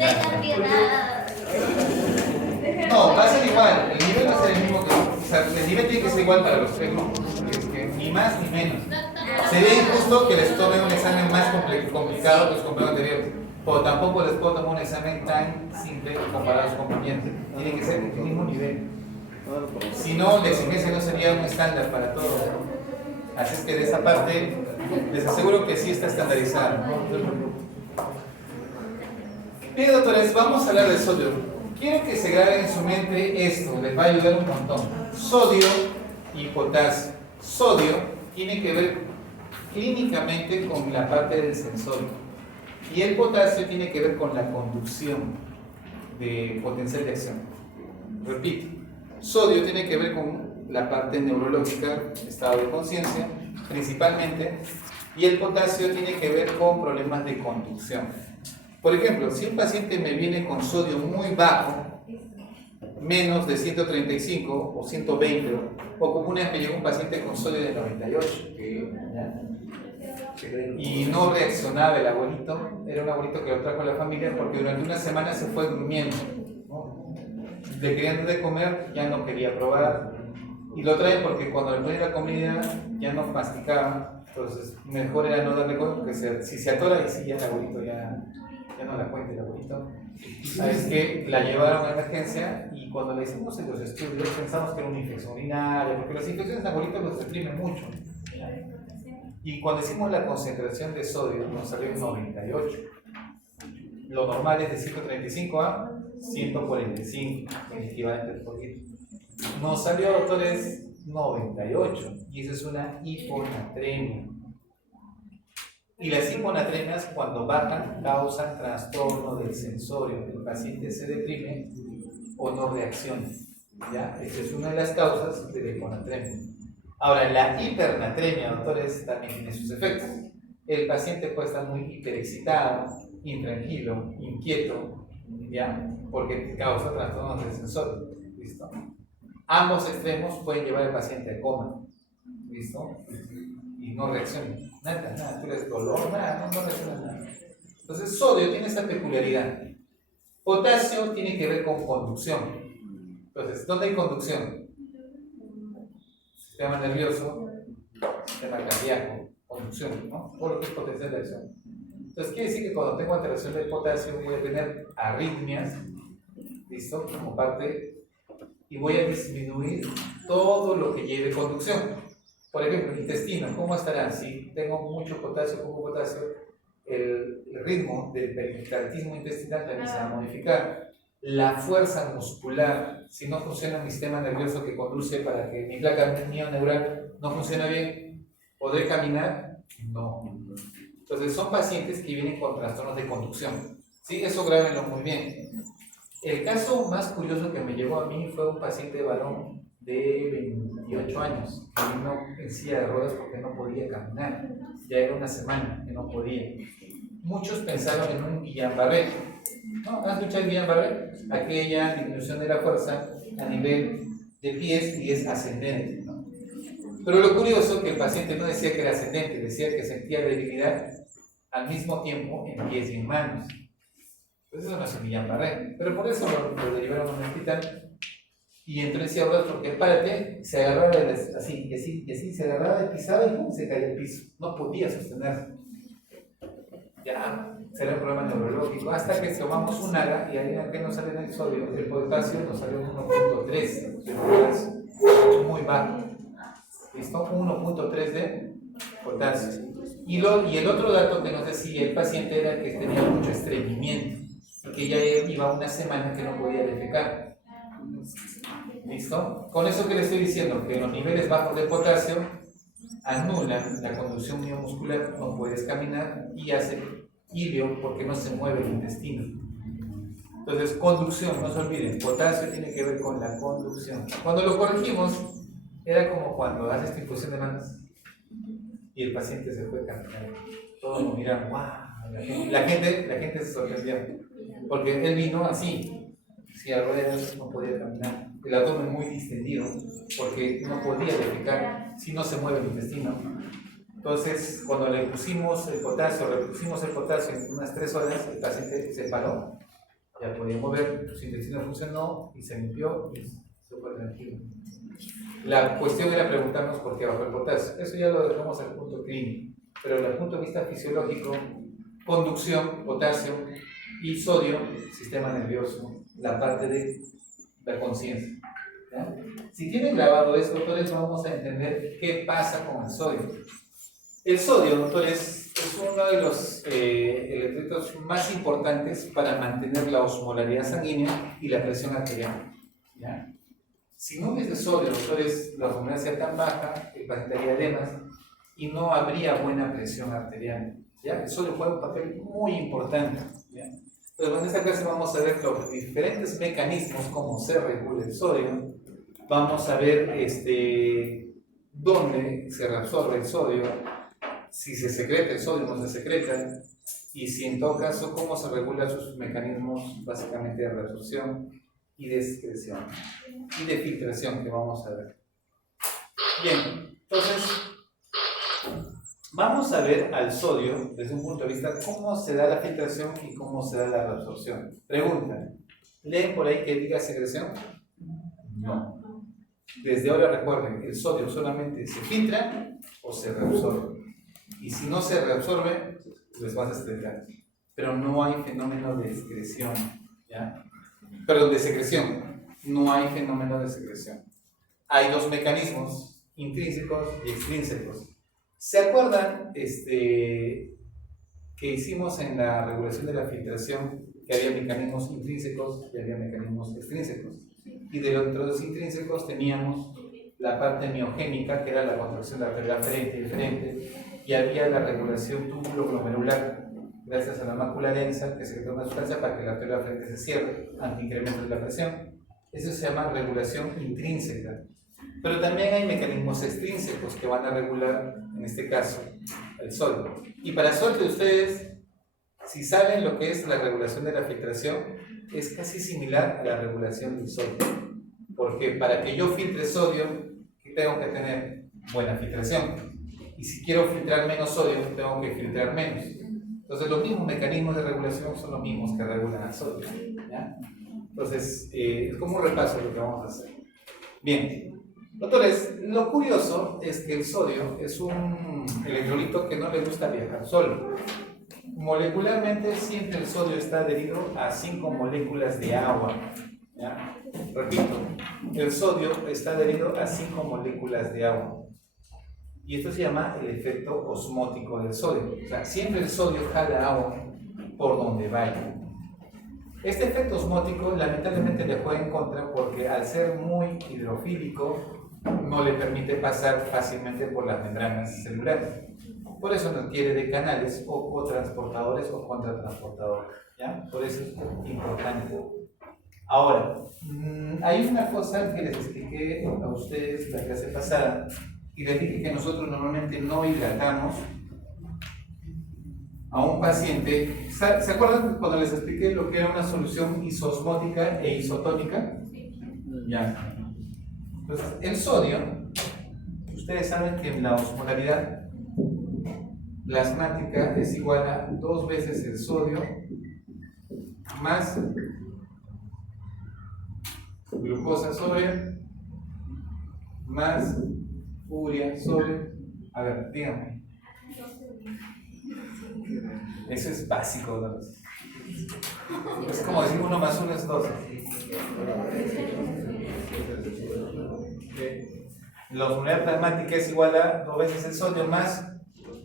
Tengan piedad. No, va a ser igual. El nivel va a ser el mismo que. O sea, el nivel tiene que ser igual para los tres grupos. Es que ni más ni menos. Sería injusto que les tome un examen más complicado que los compañeros anteriores. Pero tampoco les puedo tomar un examen tan simple comparado a sus compañeros. Tiene que ser del mismo nivel. Si no, la exigencia no sería un estándar para todos. Así es que de esa parte, les aseguro que sí está estandarizado. Bien, doctores, vamos a hablar de sodio. Quiero que se grabe en su mente esto, les va a ayudar un montón. Sodio y potasio. Sodio tiene que ver clínicamente con la parte del sensorio. Y el potasio tiene que ver con la conducción de potencial de acción. Repito, sodio tiene que ver con la parte neurológica, estado de conciencia, principalmente, y el potasio tiene que ver con problemas de conducción. Por ejemplo, si un paciente me viene con sodio muy bajo, menos de 135 o 120, o como una vez me llegó un paciente con sodio de 98, y no reaccionaba el abuelito, era un abuelito que lo trajo a la familia porque durante una semana se fue durmiendo, ¿no? Le querían dar de comer, ya no quería probar, y lo traen porque cuando le ponen la comida ya no masticaba, entonces mejor era no darle comer porque si se atora y si ya el abuelito ya no la cuenta el abuelito. Es que la llevaron a emergencia y cuando le hicimos en los estudios pensamos que era una infección urinaria, porque las infecciones de abuelitos los deprimen mucho. Y cuando hicimos la concentración de sodio nos salió en 98. Lo normal es de 135 a 145, el equivalente al poquito. Nos salió, doctores, 98, y eso es una hiponatremia. Y las hiponatremias, cuando bajan, causan trastorno del sensorio. El paciente se deprime o no reacciona. ¿Ya? Esa es una de las causas de la hiponatremia. Ahora, la hipernatremia, doctores, también tiene sus efectos. El paciente puede estar muy hiperexcitado, intranquilo, inquieto, ¿ya? Porque causa trastornos del sensorio. ¿Listo? Ambos extremos pueden llevar al paciente a coma. ¿Listo? Y no reacciona. Nada, tú eres dolor, nada, no reacciona nada. Entonces, sodio tiene esta peculiaridad. Potasio tiene que ver con conducción. Entonces, ¿dónde hay conducción? Sistema nervioso, sistema cardíaco, conducción, ¿no? Todo lo que es potencial de acción. Entonces, quiere decir que cuando tengo alteración del potasio voy a tener arritmias, ¿listo? Como parte, y voy a disminuir todo lo que lleve conducción. Por ejemplo, el intestino, ¿cómo estará? Si tengo mucho potasio, poco potasio, el ritmo del peristaltismo intestinal también se va a modificar. La fuerza muscular, si no funciona mi sistema nervioso que conduce para que mi placa neural no funcione bien, ¿podré caminar? No. Entonces son pacientes que vienen con trastornos de conducción. ¿Sí? Eso grábenlo muy bien. El caso más curioso que me llegó a mí fue un paciente varón de 28 años que vino en silla de ruedas porque no podía caminar. Ya era una semana que no podía. Muchos pensaron en un Guillain-Barré. ¿No? ¿Han escuchado el Guillain-Barré? Aquella disminución de la fuerza a nivel de pies y es ascendente, ¿no? Pero lo curioso es que el paciente no decía que era ascendente, decía que sentía debilidad al mismo tiempo en pies y en manos. Entonces eso no es un Guillain-Barré, pero por eso lo derivaron a un hospital y entró en silla de ruedas porque párate, se agarraba así, y así, se agarraba de pisada y ¡pum! Se caía al piso, no podía sostenerse. Ya será un problema neurológico, hasta que tomamos un AGA y ahí que nos sale en el sodio, el potasio nos salió 1.3 de potasio, muy bajo. ¿Listo? 1.3 de potasio. Y el otro dato que nos decía el paciente era que tenía mucho estreñimiento, que ya iba una semana que no podía defecar. ¿Listo? Con eso que le estoy diciendo, que los niveles bajos de potasio anulan la conducción neuromuscular, no puedes caminar y hace ilio porque no se mueve el intestino. Entonces, conducción, no se olviden, potasio tiene que ver con la conducción. Cuando lo corregimos, era como cuando haces esta infusión de manos y el paciente se fue caminando. Todos nos miran, ¡wow! La gente se sorprendió porque él vino así, si a ruedas no podía caminar. El abdomen muy distendido porque no podía defecar si no se mueve el intestino. Entonces, cuando le pusimos el potasio, repusimos el potasio en unas 3 horas, el paciente se paró Ya podíamos ver, su intestino funcionó y se limpió y se fue tranquilo. La cuestión era preguntarnos por qué bajó el potasio. Eso ya lo dejamos al punto clínico, pero desde el punto de vista fisiológico, conducción, potasio y sodio, sistema nervioso, la parte de la conciencia. Si tienen grabado esto, doctores, vamos a entender qué pasa con el sodio. El sodio, doctores, es uno de los electrolitos más importantes para mantener la osmolaridad sanguínea y la presión arterial. ¿Ya? Si no hubiese sodio, doctores, la osmolaridad sería tan baja, el paciente haría edemas y no habría buena presión arterial. ¿Ya? El sodio juega un papel muy importante. ¿Ya? Entonces, en esta clase vamos a ver los diferentes mecanismos cómo se regula el sodio. Vamos a ver dónde se reabsorbe el sodio, si se secreta el sodio o no se secreta, y si en todo caso cómo se regulan sus mecanismos básicamente de reabsorción y de excreción y de filtración que vamos a ver. Bien, entonces vamos a ver al sodio desde un punto de vista cómo se da la filtración y cómo se da la reabsorción. Pregunta, ¿leen por ahí que diga secreción? No. Desde ahora recuerden, el sodio solamente se filtra o se reabsorbe. Y si no se reabsorbe, pues vas a excretar. Pero no hay fenómeno de excreción. ¿Ya? Perdón, de secreción. No hay fenómeno de secreción. Hay dos mecanismos, intrínsecos y extrínsecos. ¿Se acuerdan que hicimos en la regulación de la filtración que había mecanismos intrínsecos y había mecanismos extrínsecos? Y dentro de los intrínsecos teníamos la parte miogénica, que era la contracción de la arteria frente y frente, y había la regulación túbulo-glomerular, gracias a la mácula densa que secreta una sustancia para que la arteria frente se cierre ante incremento de la presión. Eso se llama regulación intrínseca. Pero también hay mecanismos extrínsecos que van a regular, en este caso, el sodio. Y para suerte de ustedes, si saben lo que es la regulación de la filtración, es casi similar a la regulación del sodio. Porque para que yo filtre sodio, ¿qué tengo que tener? Buena filtración. Y si quiero filtrar menos sodio, tengo que filtrar menos. Entonces los mismos mecanismos de regulación son los mismos que regulan el sodio. ¿Ya? Entonces, es como un repaso de lo que vamos a hacer. Bien, doctores, lo curioso es que el sodio es un electrolito que no le gusta viajar solo. Molecularmente siempre el sodio está adherido a 5 moléculas de agua. ¿Ya? Repito, el sodio está adherido a 5 moléculas de agua. Y esto se llama el efecto osmótico del sodio. O sea, siempre el sodio jala agua por donde vaya. Este efecto osmótico lamentablemente le juega en contra porque al ser muy hidrofílico no le permite pasar fácilmente por las membranas celulares. Por eso requiere de canales o cotransportadores o contratransportadores. ¿Ya? Por eso es importante. Ahora, hay una cosa que les expliqué a ustedes la clase pasada y les dije que nosotros normalmente no hidratamos a un paciente. ¿Se acuerdan cuando les expliqué lo que era una solución isosmótica e isotónica? Ya. Entonces, el sodio, ustedes saben que la osmolaridad plasmática es igual a 2 veces el sodio más glucosa sobre más urea sobre. A ver, díganme. Eso es básico, ¿no? Es como decir 1 más 1 es 2. La osmolaridad plasmática es igual a 2 veces el sodio más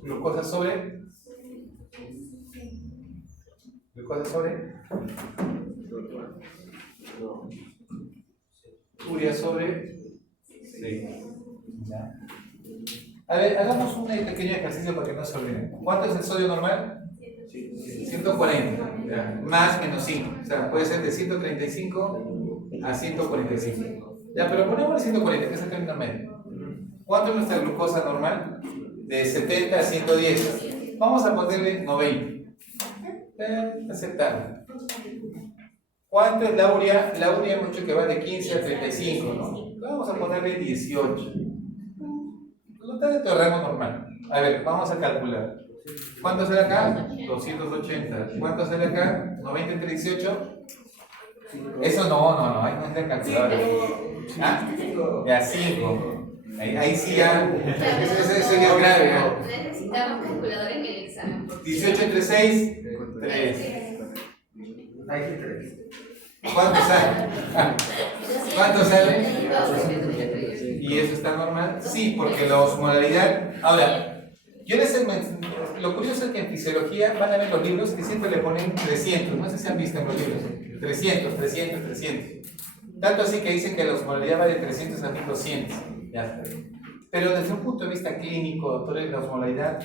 glucosa sobre urea sobre 6. ¿Ya? A ver, hagamos un pequeño ejercicio para que no se olviden. ¿Cuánto es el sodio normal? 140. ¿Ya? Más menos 5. O sea, puede ser de 135 a 145. Ya, pero ponemos 140, que es el término medio. ¿Cuánto es nuestra glucosa normal? De 70 a 110. Vamos a ponerle 90. Aceptable. ¿Cuánto es la urea? La urea hemos dicho que va de 15 a 35, ¿no? Vamos a ponerle 18. No está dentro del rango normal. A ver, vamos a calcular. ¿Cuánto sale acá? 280. ¿Cuánto sale acá? 90 entre 18. Eso no, ahí no es de calculadora. ¿Ah? Ya, 5. Ahí sí ya, eso ya es grave. ¿No? Necesitamos calculadora en el examen. 18 entre 6, 3. Ahí sí 3. ¿Cuánto sale? ¿Cuánto sale? ¿Y eso está normal? Sí, porque la osmolaridad. Ahora, lo curioso es que en fisiología van a ver los libros que siempre le ponen 300. No sé si han visto en los libros. 300. Tanto así que dicen que la osmolaridad va de 300 a 1200. Ya. Pero desde un punto de vista clínico, doctores, la osmolaridad,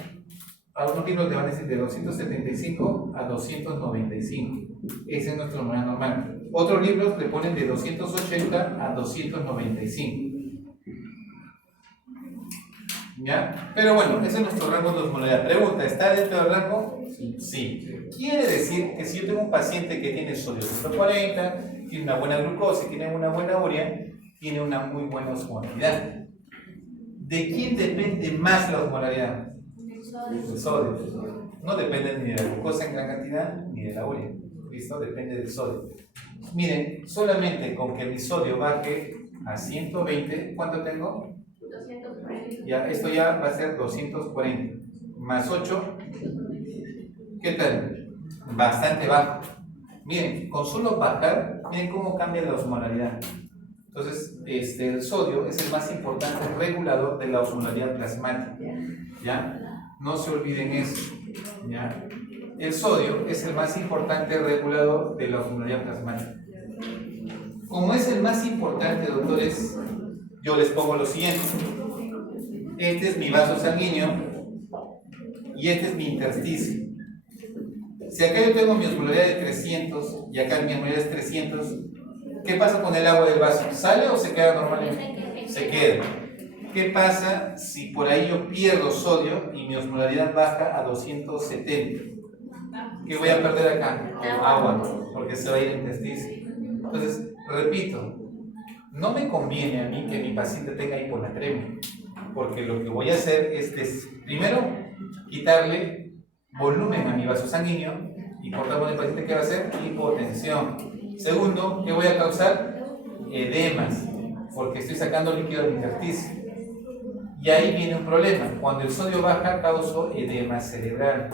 algunos libros te van a decir de 275 a 295. Ese es nuestro osmolaridad normal. Otros libros le ponen de 280 a 295. ¿Ya? Pero bueno, ese es nuestro rango de osmolaridad. Pregunta, ¿está dentro del rango? Sí. Quiere decir que si yo tengo un paciente que tiene sodio 140, tiene una buena glucosa, tiene una buena urea, tiene una muy buena osmolaridad. ¿De quién depende más la osmolaridad? Del sodio. No depende ni de la glucosa en gran cantidad ni de la urea. ¿Listo? Depende del sodio. Miren, solamente con que mi sodio baje a 120, ¿cuánto tengo? 240. Ya, esto ya va a ser 240. Más 8. ¿Qué tal? Bastante bajo. Miren, con solo bajar, miren cómo cambia la osmolaridad. Entonces, el sodio es el más importante regulador de la osmolaridad plasmática. ¿Ya? No se olviden eso. ¿Ya? El sodio es el más importante regulador de la osmolaridad plasmática. Como es el más importante, doctores, yo les pongo lo siguiente. Este es mi vaso sanguíneo y este es mi intersticio. Si acá yo tengo mi osmolaridad de 300 y acá mi osmolaridad es 300, ¿qué pasa con el agua del vaso? ¿Sale o se queda normalmente? Se queda. ¿Qué pasa si por ahí yo pierdo sodio y mi osmolaridad baja a 270? ¿Qué voy a perder acá? Agua, porque se va a ir el intersticio. Entonces, repito, no me conviene a mí que mi paciente tenga hiponatremia, porque lo que voy a hacer es, primero, quitarle volumen a mi vaso sanguíneo y por tanto el paciente que va a hacer hipotensión. Segundo, ¿qué voy a causar? Edemas, porque estoy sacando líquido del intersticio. Y ahí viene un problema. Cuando el sodio baja, causo edema cerebral.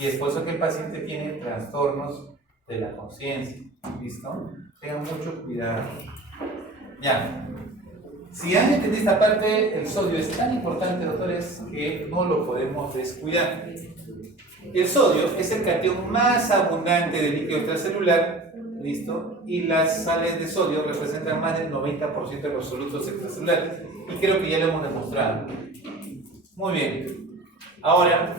Y es por eso que el paciente tiene trastornos de la conciencia. ¿Listo? Tengan mucho cuidado. Ya. Si han entendido esta parte, el sodio es tan importante, doctores, que no lo podemos descuidar. El sodio es el catión más abundante del líquido extracelular, ¿listo? Y las sales de sodio representan más del 90% de los solutos extracelulares. Y creo que ya lo hemos demostrado. Muy bien. Ahora,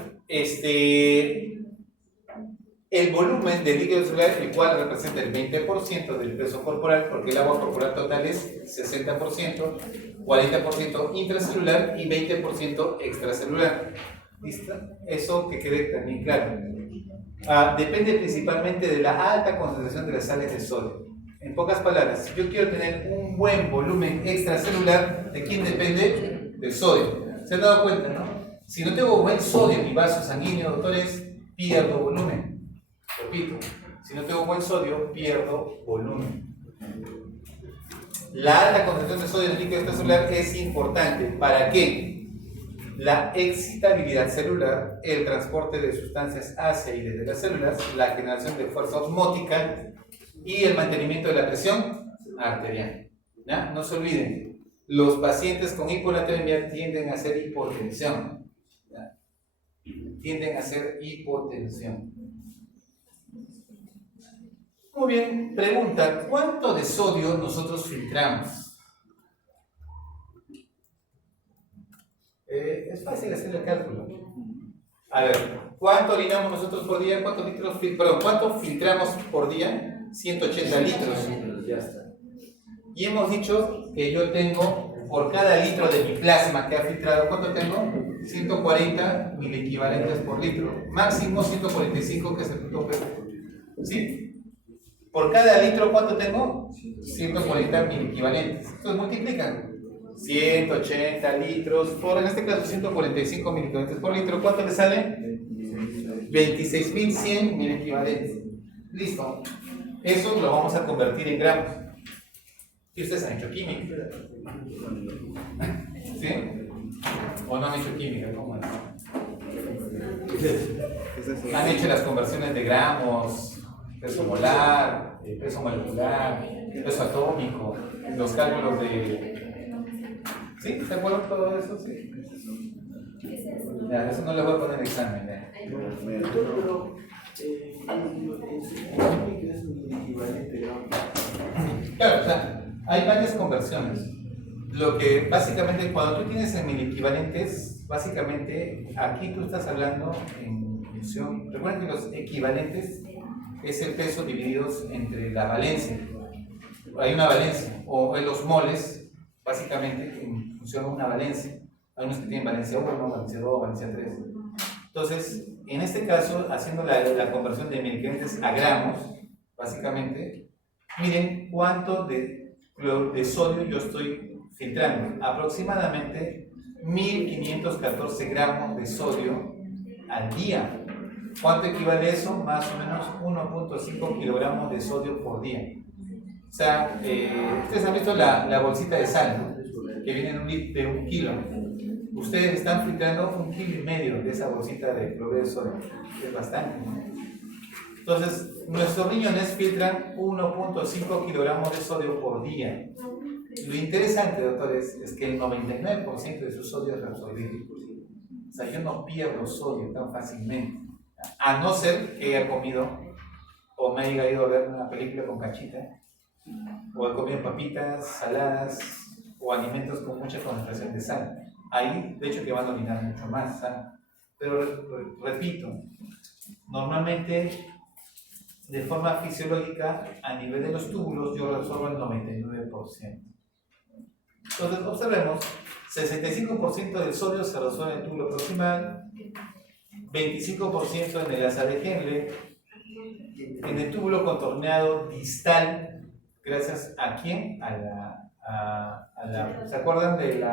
el volumen del líquido celular, el cual representa el 20% del peso corporal, porque el agua corporal total es 60%, 40% intracelular y 20% extracelular. ¿Listo? Eso que quede también claro. Depende principalmente de la alta concentración de las sales de sodio. En pocas palabras, si yo quiero tener un buen volumen extracelular, ¿de quién depende? Del sodio. ¿Se han dado cuenta, no? Si no tengo buen sodio en mi vaso sanguíneo, doctores, pierdo volumen. Repito, si no tengo buen sodio, pierdo volumen. La alta concentración de sodio en el líquido extracelular es importante. ¿Para qué? La excitabilidad celular, el transporte de sustancias hacia y desde las células, la generación de fuerza osmótica y el mantenimiento de la presión arterial. ¿Ya? No se olviden, los pacientes con hiponatremia tienden a hacer hipotensión. ¿Ya? Tienden a hacer hipotensión. Muy bien, pregunta, ¿cuánto de sodio nosotros filtramos? Es fácil hacer el cálculo. A ver, ¿cuánto orinamos nosotros por día? ¿Cuánto filtramos por día? 180 litros. Ya está. Y hemos dicho que yo tengo, por cada litro de mi plasma que ha filtrado, ¿cuánto tengo? 140 miliequivalentes por litro. Máximo 145, que es el tope. ¿Sí? Por cada litro, ¿cuánto tengo? 140 miliequivalentes. Entonces multiplican. 180 litros por, en este caso, 145 miliequivalentes por litro. ¿Cuánto le sale? 26.100 miliequivalentes. Listo. Eso lo vamos a convertir en gramos. ¿Y ustedes han hecho química? ¿Sí? ¿O no han hecho química? ¿Cómo es? Han hecho las conversiones de gramos, peso molar, peso molecular, peso atómico, los cálculos de... ¿Sí? ¿Se acuerdan de todo eso? Sí. Ya, eso no le voy a poner en examen. Ya. Claro, o sea, hay varias conversiones. Lo que básicamente, cuando tú tienes en equivalentes, básicamente aquí tú estás hablando en función. Recuerden que los equivalentes es el peso divididos entre la valencia. Hay una valencia, o en los moles, básicamente en función de una valencia. Hay unos que tienen valencia 1, valencia 2, valencia 3. Entonces, en este caso, haciendo la conversión de miliequivalentes a gramos, básicamente, miren cuánto de sodio yo estoy filtrando. Aproximadamente 1514 gramos de sodio al día. ¿Cuánto equivale eso? Más o menos 1.5 kilogramos de sodio por día. O sea, ustedes han visto la bolsita de sal, ¿no? Que viene de 1 kilo. Ustedes están filtrando 1,5 kilos de esa bolsita de cloruro de sodio. Es bastante, ¿no? Entonces, nuestros riñones filtran 1.5 kilogramos de sodio por día. Lo interesante, doctores, es que el 99% de su sodio es reabsorbido. O sea, yo no pierdo sodio tan fácilmente. A no ser que haya comido o me haya ido a ver una película con cachita, o he comido papitas, saladas o alimentos con mucha concentración de sal. Ahí, de hecho, que van a orinar mucho más sal. Pero repito, normalmente de forma fisiológica, a nivel de los túbulos, yo reabsorbo el 99%. Entonces, observemos, 65% del sodio se resuelve en el túbulo proximal, 25% en el asa de Henle, en el túbulo contorneado distal, gracias a quién? ¿Se acuerdan de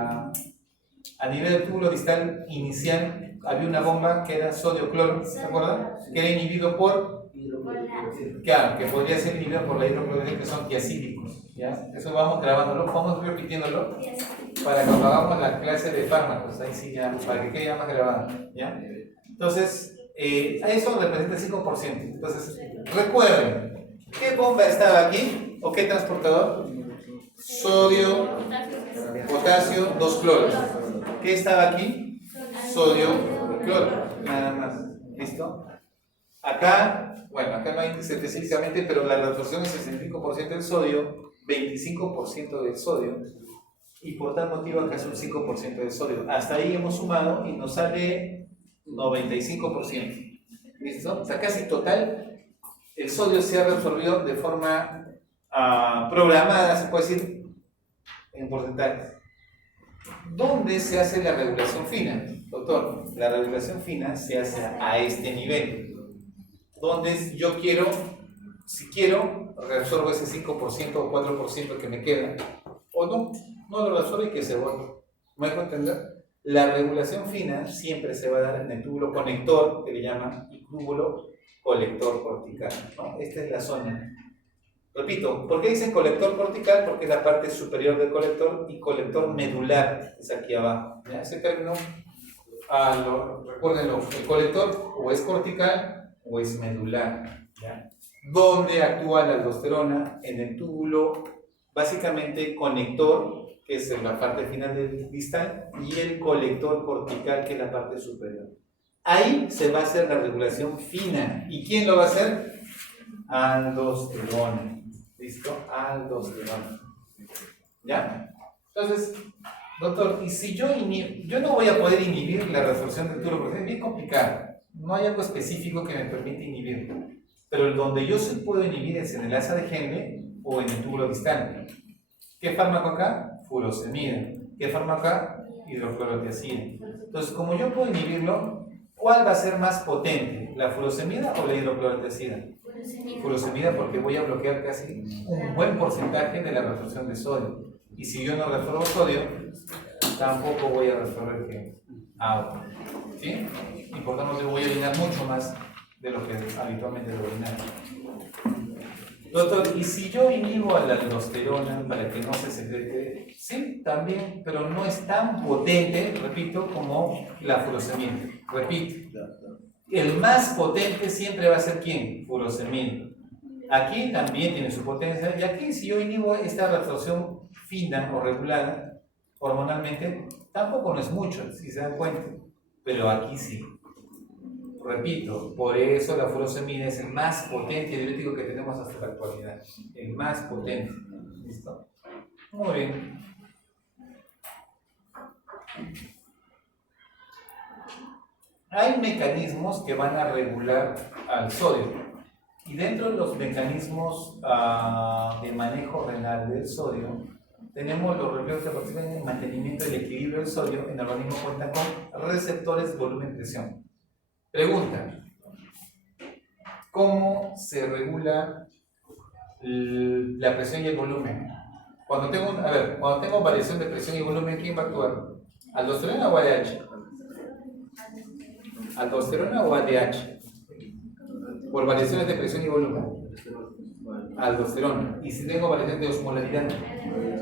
a nivel del túbulo distal inicial había una bomba que era sodio-cloro, ¿se acuerdan? Que era inhibido por, claro, que podría ser inhibido por la hidroclorosis, que son tiacídicos, ¿ya? Eso vamos grabándolo, vamos repitiéndolo para cuando hagamos la clase de fármacos, ahí sí ya, para que quede ya más grabado, ¿ya? Entonces, eso representa el 5%. Entonces, recuerden, ¿qué bomba estaba aquí? ¿O qué transportador? Sodio, potasio, 2 cloros. ¿Qué estaba aquí? Sodio y cloro, nada más. ¿Listo? Acá, bueno, acá no hay índice específicamente, pero la reabsorción es 65% del sodio, 25% del sodio, y por tal motivo acá es un 5% del sodio. Hasta ahí hemos sumado y nos sale 95%. ¿Listo? O sea, casi total, el sodio se ha reabsorbido de forma programada, se puede decir, en porcentajes. ¿Dónde se hace la regulación fina? Doctor, la regulación fina se hace a este nivel, donde yo quiero, si quiero, reabsorbo ese 5% o 4% que me queda, o no lo reabsorbo y que se borre. ¿Me dejo entender? La regulación fina siempre se va a dar en el túbulo conector, que le llaman, y túbulo colector cortical, ¿no? Esta es la zona. Repito, ¿por qué dicen colector cortical? Porque es la parte superior del colector, y colector medular es aquí abajo. ¿Ya? Ese término, recuérdenlo, el colector o es cortical o es medular. ¿Ya? ¿Dónde actúa la aldosterona? En el túbulo, básicamente conector, que es la parte final del distal, y el colector cortical, que es la parte superior. Ahí se va a hacer la regulación fina. ¿Y quién lo va a hacer? Aldosterona. ¿Listo? Aldosterona. ¿Ya? Entonces, doctor, y si yo no voy a poder inhibir la reabsorción del túbulo, porque es bien complicado. No hay algo específico que me permita inhibirlo. Pero donde yo sí puedo inhibir es en el asa de Henle o en el túbulo distal. ¿Qué fármaco acá? Furosemida. ¿Qué fármaco acá? Hidroclorotiazida. Entonces, como yo puedo inhibirlo, ¿cuál va a ser más potente? ¿La furosemida o la hidroclorotiazida? Furosemida, porque voy a bloquear casi un buen porcentaje de la reabsorción de sodio. Y si yo no reabsorbo sodio, tampoco voy a reabsorber agua. ¿Sí? Y por tanto voy a llenar mucho más de lo que habitualmente lo ordinario. Doctor, ¿y si yo inhibo a la aldosterona para que no se secrete? Sí, también, pero no es tan potente, repito, como la furosemida. Repito, el más potente siempre va a ser ¿quién? Furosemida. Aquí también tiene su potencia, y aquí si yo inhibo esta reabsorción fina o regulada hormonalmente, tampoco no es mucho, si se dan cuenta, pero aquí sí. Repito, por eso la furosemida es el más potente diurético que tenemos hasta la actualidad. El más potente. ¿Listo? Muy bien. Hay mecanismos que van a regular al sodio. Y dentro de los mecanismos de manejo renal del sodio, tenemos los reflejos que participan en el mantenimiento del equilibrio del sodio en el organismo, cuentan con receptores volumen-presión. Pregunta: ¿cómo se regula la presión y el volumen? Cuando tengo variación de presión y volumen, ¿quién va a actuar? ¿Aldosterona o ADH? ¿Aldosterona o ADH? Por variaciones de presión y volumen. Aldosterona. Y si tengo variación de osmolaridad,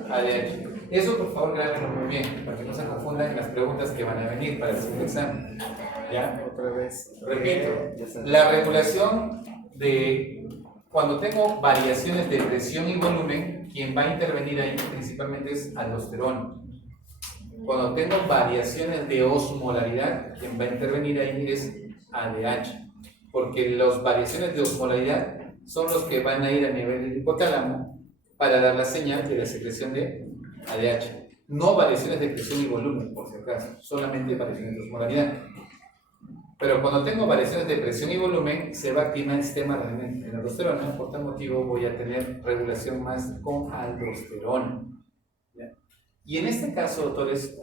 ADH. Eso por favor grábenlo muy bien, para que no se confundan en las preguntas que van a venir para el siguiente examen. ¿Ya? Otra vez. Repito, la regulación de cuando tengo variaciones de presión y volumen, quien va a intervenir ahí principalmente es aldosterona. Cuando tengo variaciones de osmolaridad, quien va a intervenir ahí es ADH. Porque las variaciones de osmolaridad son los que van a ir a nivel del hipotálamo para dar la señal de la secreción de ADH. No variaciones de presión y volumen, por si acaso, solamente variaciones de osmolaridad. Pero cuando tengo variaciones de presión y volumen, se va a activar el sistema de la aldosterona, por tal motivo voy a tener regulación más con aldosterona. ¿Ya? Y en este caso, doctores,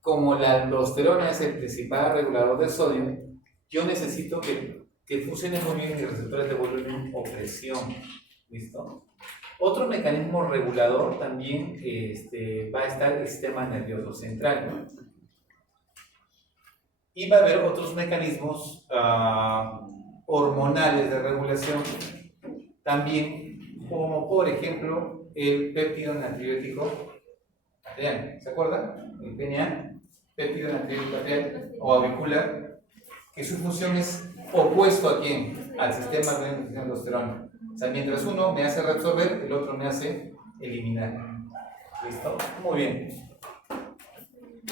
como la aldosterona es el principal regulador del sodio, yo necesito que funcione muy bien mis receptores de volumen o presión. ¿Listo? Otro mecanismo regulador también va a estar el sistema nervioso central. Y va a haber otros mecanismos hormonales de regulación también, como por ejemplo el péptido natriurético arterial. ¿Se acuerdan? El PNA, péptido natriurético arterial o auricular, que su función es opuesto a quién? Al sistema de aldosterona. O sea, mientras uno me hace reabsorber, el otro me hace eliminar. ¿Listo? Muy bien.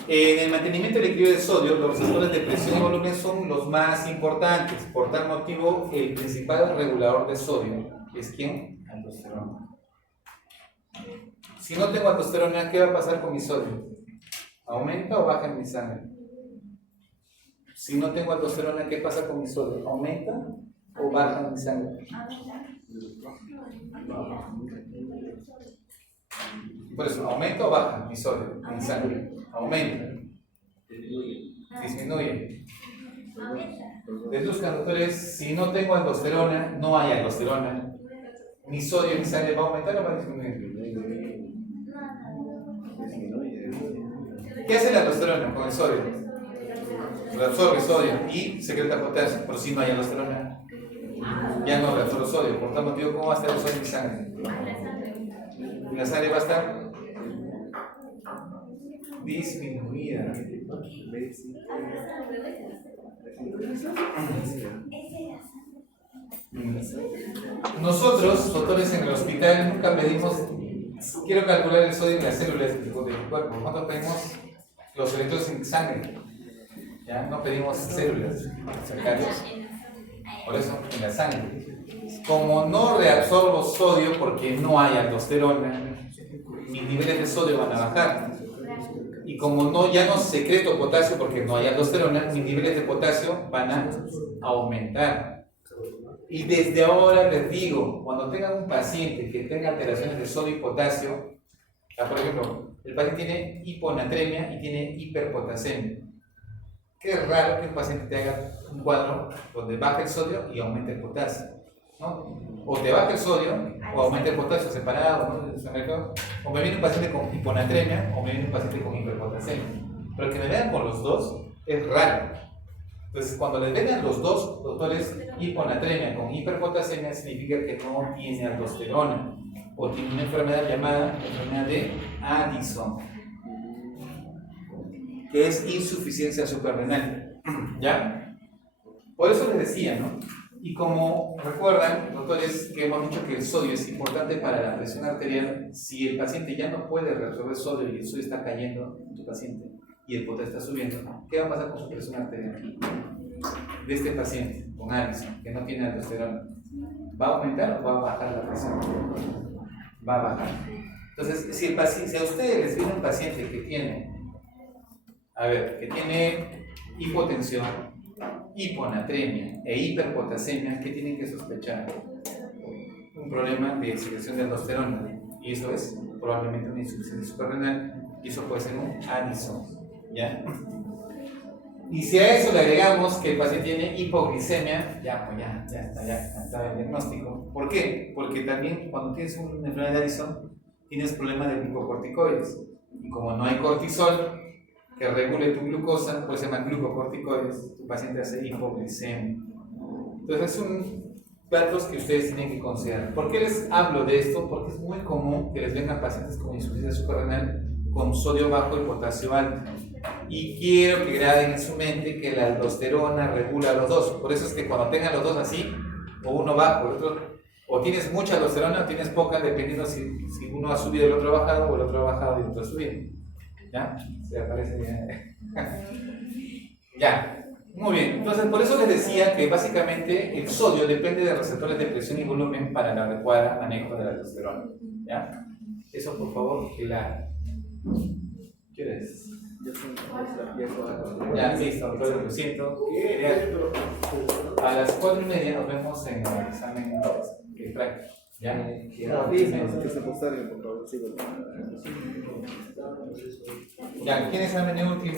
En el mantenimiento del equilibrio del sodio, los receptores de presión y volumen son los más importantes. Por tal motivo, el principal regulador de sodio es ¿quién? Aldosterona. Si no tengo aldosterona, ¿qué va a pasar con mi sodio? ¿Aumenta o baja en mi sangre? Si no tengo aldosterona, ¿qué pasa con mi sodio? ¿Aumenta o baja en mi sangre? Por eso, ¿aumenta o baja mi sodio en sangre? Aumenta. Disminuye. Deduzcan, doctores, si no tengo aldosterona, no hay aldosterona, mi sodio en mi sangre va a aumentar o va a disminuir. ¿Qué hace la aldosterona con el sodio? Reabsorbe sodio y secreta potasio. Pero si no hay aldosterona, ya no reabsorbe sodio. Por tal motivo, ¿cómo va a estar el sodio en mi sangre? Y la sangre va a estar disminuida. Nosotros, doctores, en el hospital nunca pedimos, quiero calcular el sodio en las células del cuerpo. ¿Cuánto pedimos? Los electrodos en sangre. ¿Ya? No pedimos células cercanas. Por eso, en la sangre. Como no reabsorbo sodio porque no hay aldosterona, mis niveles de sodio van a bajar. Y como ya no secreto potasio porque no hay aldosterona, mis niveles de potasio van a aumentar. Y desde ahora les digo, cuando tengan un paciente que tenga alteraciones de sodio y potasio, por ejemplo, el paciente tiene hiponatremia y tiene hiperpotasemia. Qué raro que un paciente te haga un cuadro donde baja el sodio y aumenta el potasio, ¿no? O te baja el sodio o aumenta el potasio separado, ¿no? O me viene un paciente con hiponatremia o me viene un paciente con hiperpotasemia. Pero que me vean con los dos es raro. Entonces, cuando les vengan los dos, doctores, hiponatremia con hiperpotasemia, significa que no tiene aldosterona o tiene una enfermedad llamada enfermedad de Addison, que es insuficiencia suprarrenal. ¿Ya? Por eso les decía, ¿no? Y como recuerdan, doctores, que hemos dicho que el sodio es importante para la presión arterial, si el paciente ya no puede reabsorber sodio y el sodio está cayendo en tu paciente y el potasio está subiendo, ¿qué va a pasar con su presión arterial? De este paciente con Addison, que no tiene aldosterona, ¿va a aumentar o va a bajar la presión? Va a bajar. Entonces, si a ustedes les viene un paciente que tiene, que tiene hipotensión, hiponatremia e hiperpotasemia, ¿qué tienen que sospechar? Un problema de excreción de aldosterona, y eso es probablemente una insuficiencia suprarrenal, y eso puede ser un Addison, ¿ya? Y si a eso le agregamos que el paciente tiene hipoglicemia, ya está el diagnóstico. ¿Por qué? Porque también cuando tienes una enfermedad de Addison, tienes problemas de glucocorticoides, y como no hay cortisol que regule tu glucosa, pues se llaman glucocorticoides, tu paciente hace hipoglicemia. Entonces son datos que ustedes tienen que considerar. ¿Por qué les hablo de esto? Porque es muy común que les vengan pacientes con insuficiencia suprarrenal con sodio bajo y potasio alto. Y quiero que graben en su mente que la aldosterona regula los dos. Por eso es que cuando tengan los dos así, o uno bajo, el otro, o tienes mucha aldosterona o tienes poca, dependiendo si uno ha subido y el otro ha bajado, o el otro ha bajado y el otro ha subido. ¿Ya? Se aparece bien. Ya, muy bien. Entonces, por eso les decía que básicamente el sodio depende de receptores de presión y volumen para el adecuado manejo de la aldosterona. ¿Ya? Eso, por favor, que la. ¿Qué hora es? Ya, listo, entonces lo siento. A las 4:30 nos vemos en el examen práctico. ¿Ya? Ya, ¿quién examen último?